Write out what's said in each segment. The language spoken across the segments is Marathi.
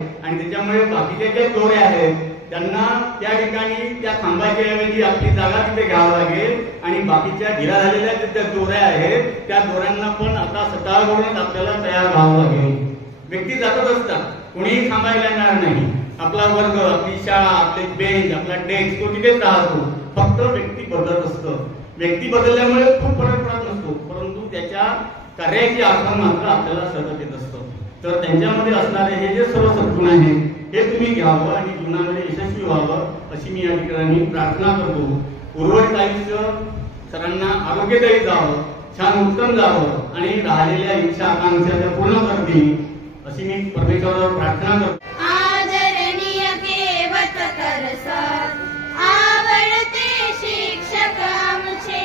आणि त्याच्यामुळे बाकीचे जे दोरे आहेत त्यांना त्या ठिकाणी त्या थांबायच्या ऐवजी आपली जागा तिथे घ्यावी लागेल आणि बाकीच्या ढिला झालेल्या ज्या दोऱ्या आहेत त्या दोऱ्यांना पण आता स्वतःकडूनच आपल्याला तयार व्हावं लागेल. व्यक्ती जातच असतात, कोणीही थांबायला येणार नाही. आपला वर्ग, आपली शाळा, आपले बेंच, आपला डेस्क तो तिथेच राहतो. फक्त व्यक्ती बदलत असतं. व्यक्ती बदलल्यामुळे खूप फरक पडत नसतो, परंतु त्याच्या कार्याची आठवण मात्र आपल्याला सतत येत असतं. तर त्यांच्यामध्ये असणारे हे जे सर्व सद्गुण आहेत हे तुम्ही घ्यावं आणि जीवनामध्ये यशस्वी व्हावं अशी मी या ठिकाणी प्रार्थना करतो. उर्वरित आयुष्य सर्वांना आरोग्यदायी जावं, छान उत्तम जावं आणि राहिलेल्या इच्छा आकांक्षा त्या पूर्ण करतील अशी मी परमेश्वरावर प्रार्थना करतो. आदरणीय केवत करसाल, आवडते शिक्षक आमचे,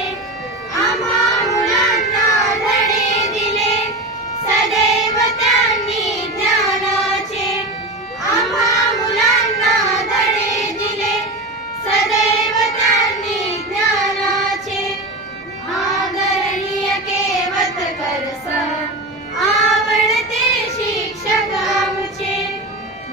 आम्हा मुलांना धडे दिले, सदैव त्यांनी ज्ञानाचे. आम्हा मुलांना धडे दिले, सदैव त्यांनी ज्ञानाचे. आदरणीय केवत करसाल, आवडते शिक्षक आमचे,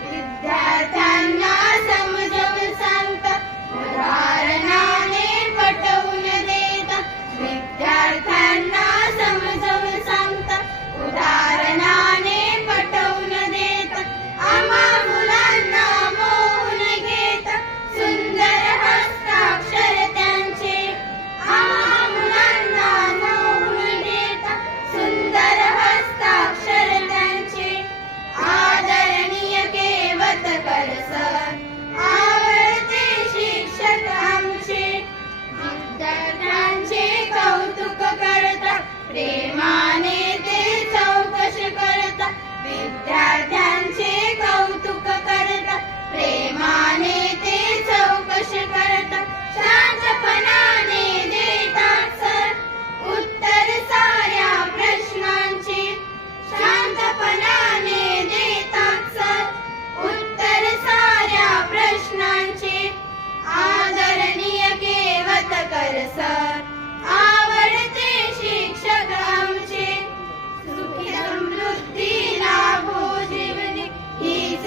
विद्यार्थ्यांना समजावून सांगतात, उदाहरणाने पटवून देतात. विद्यार्थ्यांना समजावून सांगतात, उदाहरणाने पटवून देतात. आम्हा मुलांना मोहून घेतात, सुंदर हस्ताक्षर त्यांचे. आम्हा मुलांना मोहून घेतात, सुंदर हस्ताक्षर त्यांचे. आदरणीय केवत करसाल, आवडते शिक्षक आमचे, विद्यार्थ्यांचे कौतुक करतात, प्रेमाने ते चौकशी करतात. विद्यार्थ्यांचे कौतुक करतात, प्रेमाने ते चौकशी करतात. शांतपणाने देतात सर उत्तर साऱ्या प्रश्नांची. शांतपणाने देतात सर उत्तर साऱ्या प्रश्नांची. आदरणीय केवत करसाल, आवडते शिक्षक आमचे, सुखी समृद्धी लाभो जीवनी हीच